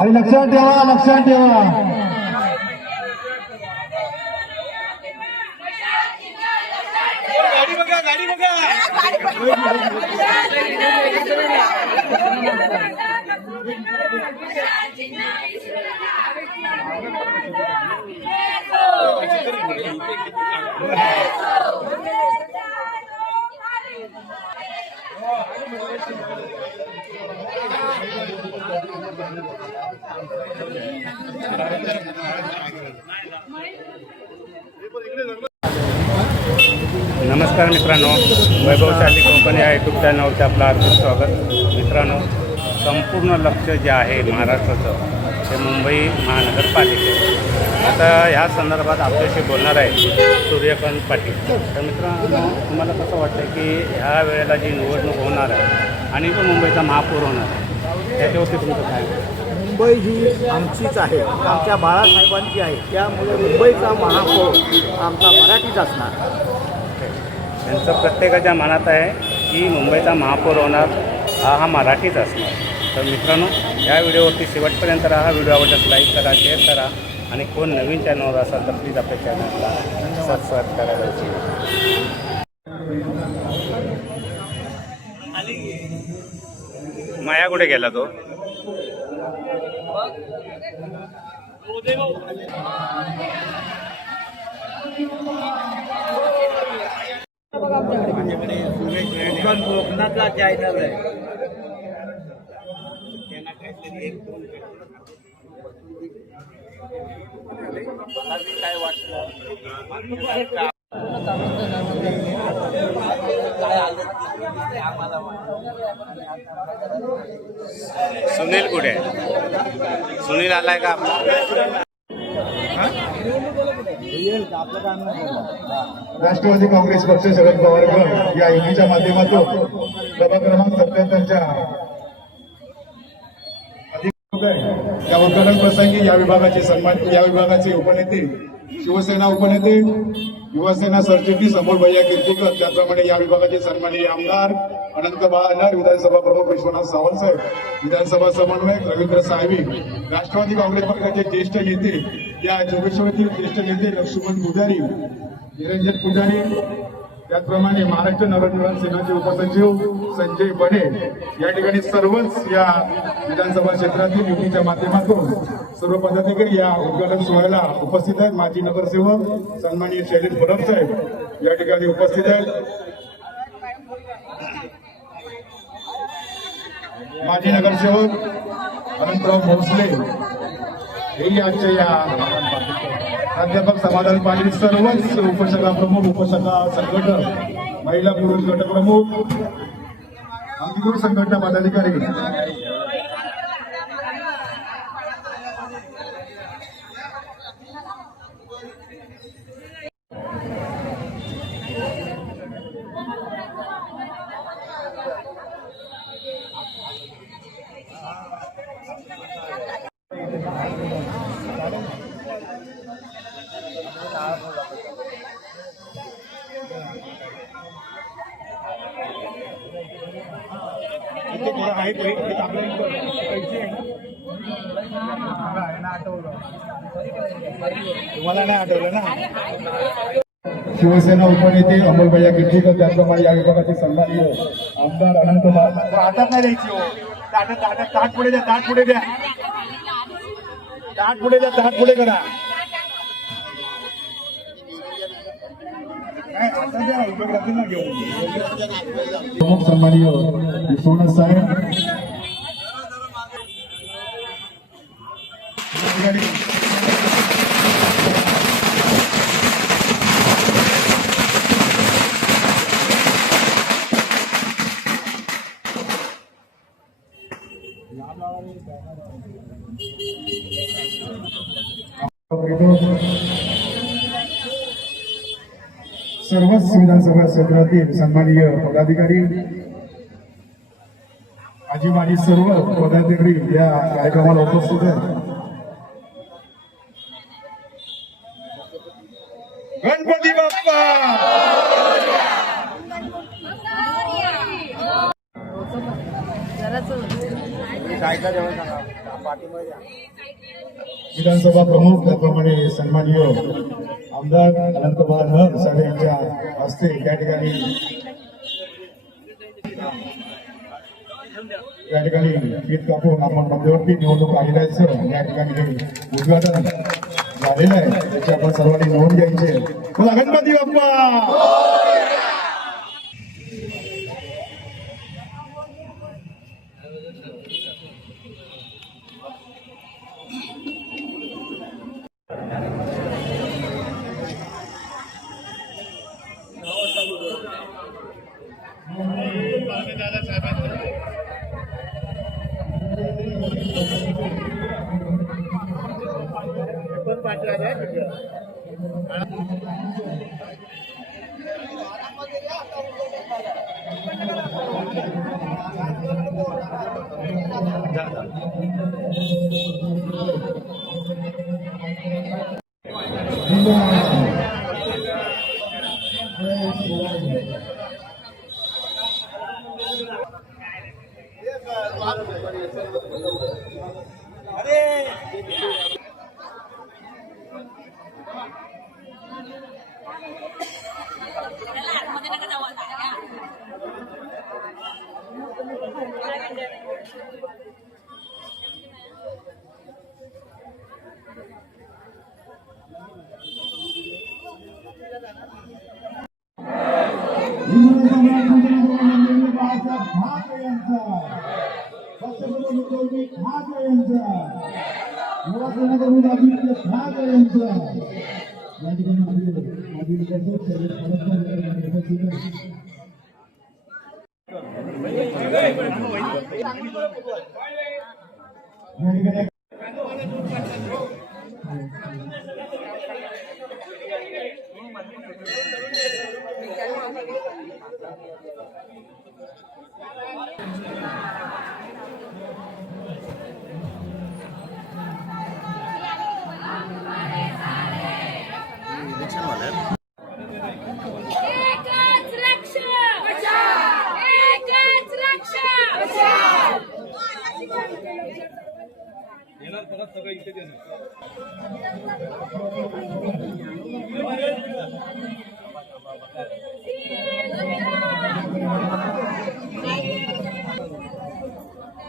आणि लक्षात ठेवा, लक्षात ठेवा, गाडी बघा, गाडी बघा. नमस्कार मित्रांनो, वैभवशाली कंपनी या यूट्यूब चॅनलवरती आपलं हार्दिक स्वागत. मित्रांनो, संपूर्ण लक्ष जे आहे महाराष्ट्राचं ते मुंबई महानगरपालिकेत. आता ह्या संदर्भात आपल्याशी बोलणार आहे सूर्यकांत पाटील. तर मित्रांनो, तुम्हाला कसं वाटतं की ह्या वेळेला जी निवडणूक होणार आहे आणि जो मुंबईचा महापौर होणार आहे त्याच्यावरती तुमचं काय? मुंबई ही आमचीच आहे, आमच्या बाळासाहेबांची आहे. त्यामुळे मुंबईचा महापौर आमचा मराठीच असणार. त्यांचं प्रत्येकाच्या मनात आहे की मुंबईचा महापौर होणार हा मराठीच असणार. तर मित्रांनो, या व्हिडिओवरती शेवटपर्यंत राहा. हा व्हिडिओ आवडल्यास लाईक करा, शेअर करा आणि कोण नवीन चॅनलवर असाल तर प्लीज आपल्या चॅनलला सबस्क्राईब करायला. माया कुठे गेला तो? कोकणाचा चॅनल आहे. काय वाटलं सुनील कुठे? सुनील आलाय का आपला? राष्ट्रवादी काँग्रेस पक्ष शरद पवार गट या युतीच्या माध्यमातून सभा क्रमांक 77च्या या उद्घाटन प्रसंगी या विभागाचे उपनेते, शिवसेना उपनेते, युवासेना सरचिटणीस अमोल भैया कीर्तीकर, त्याचप्रमाणे या विभागाचे सन्माननीय आमदार अनंत बाळानार, विधानसभा प्रमुख विश्वनाथ सावंतसाहेब, विधानसभा समन्वयक रवींद्र साळवी, राष्ट्रवादी काँग्रेस पक्षाचे ज्येष्ठ नेते, या जोगेश्वरीतील ज्येष्ठ नेते लक्ष्मण पुजारी, निरंजन पुजारी, त्याचप्रमाणे महाराष्ट्र नवनिर्माण सेनाचे उपसचिव संजय बने, या ठिकाणी सर्वच या विधानसभा क्षेत्रातील युतीच्या माध्यमातून सर्व पदाधिकारी या उद्घाटन सोहळ्याला उपस्थित आहेत. माजी नगरसेवक सन्माननीय शैलेश भडक साहेब या ठिकाणी उपस्थित आहेत. माजी नगरसेवक अनंतराव भोसले हेही आजच्या या प्राध्यापक समाधान पाटील, सर्वच उपशाखा प्रमुख, उपशाखा संघटक, महिला पुरुष गट प्रमुख, अंगीकृत संघटना पदाधिकारी, तुम्हाला नाही आठवलं ना? शिवसेना उपनेते अमोल भैया कीर्तीकर, त्याचप्रमाणे या विभागाचे सन्माननीय आमदार अनंत बाळानार. ताटात नाही द्यायची हो, ताट पुढे द्या, ताट पुढे द्या, ताट पुढे द्या, ताट पुढे करा. प्रमुख सन्माननीय विश्वनाथ साहेब सर्वच विधानसभा क्षेत्रातील सन्माननीय पदाधिकारी आजी आणि सर्व पदाधिकारी या कार्यक्रमाला उपस्थित आहेत. गणपती बाप्पा विधानसभा प्रमुख त्याप्रमाणे सन्माननीय आमदार अनंतकुमार हर साहेब यांच्या हस्ते या ठिकाणी गीत कापून आपण मध्यवर्ती निवडणूक आयोगाचं या ठिकाणी उद्घाटन झालेलं आहे. त्याची आपण सर्वांनी नोंद घ्यायची. बोला गणपती बाप्पा.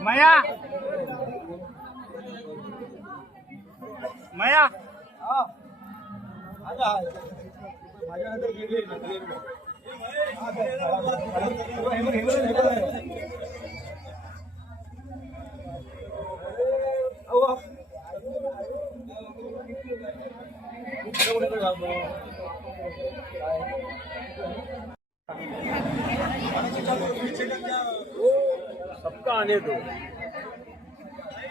माया माया सबका आने दो,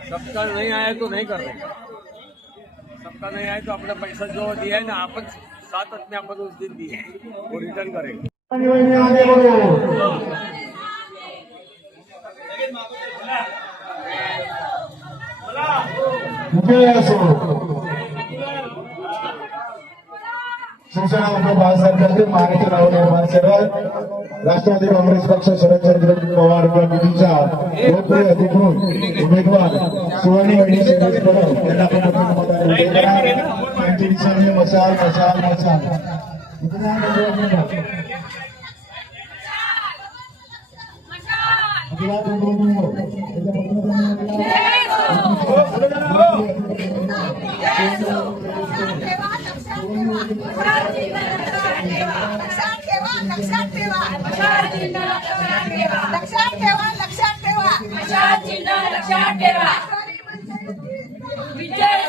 सबका नहीं आया तो नहीं कर रहे, सबका नहीं आया तो अपना पैसा जो दिया है ना अपन 7 आदमी अपन उस दिन दिए वो रिटर्न करेंगे. शिवसेना उद्धव बाळासाहेब ठाकरे महाराष्ट्र नवनिर्माण सेना राष्ट्रवादी काँग्रेस पक्ष शरदचंद्र पवार गटाच्या लोकप्रिय अधिकृत उमेदवार सुवर्णवेणी शिवाजी पवार यांना आपण त्यांची निशाणी मशाल मशाल मशाल लक्षात ठेवा लक्षात ठेवा लक्षात ठेवा लक्षात ठेवा लक्षात ठेवा विजय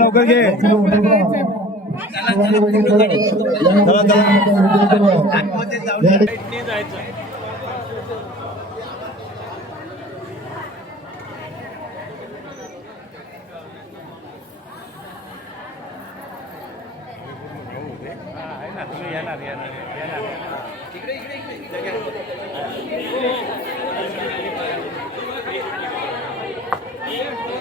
लवकर घे आहे ना तुम्ही येणार येणार येणार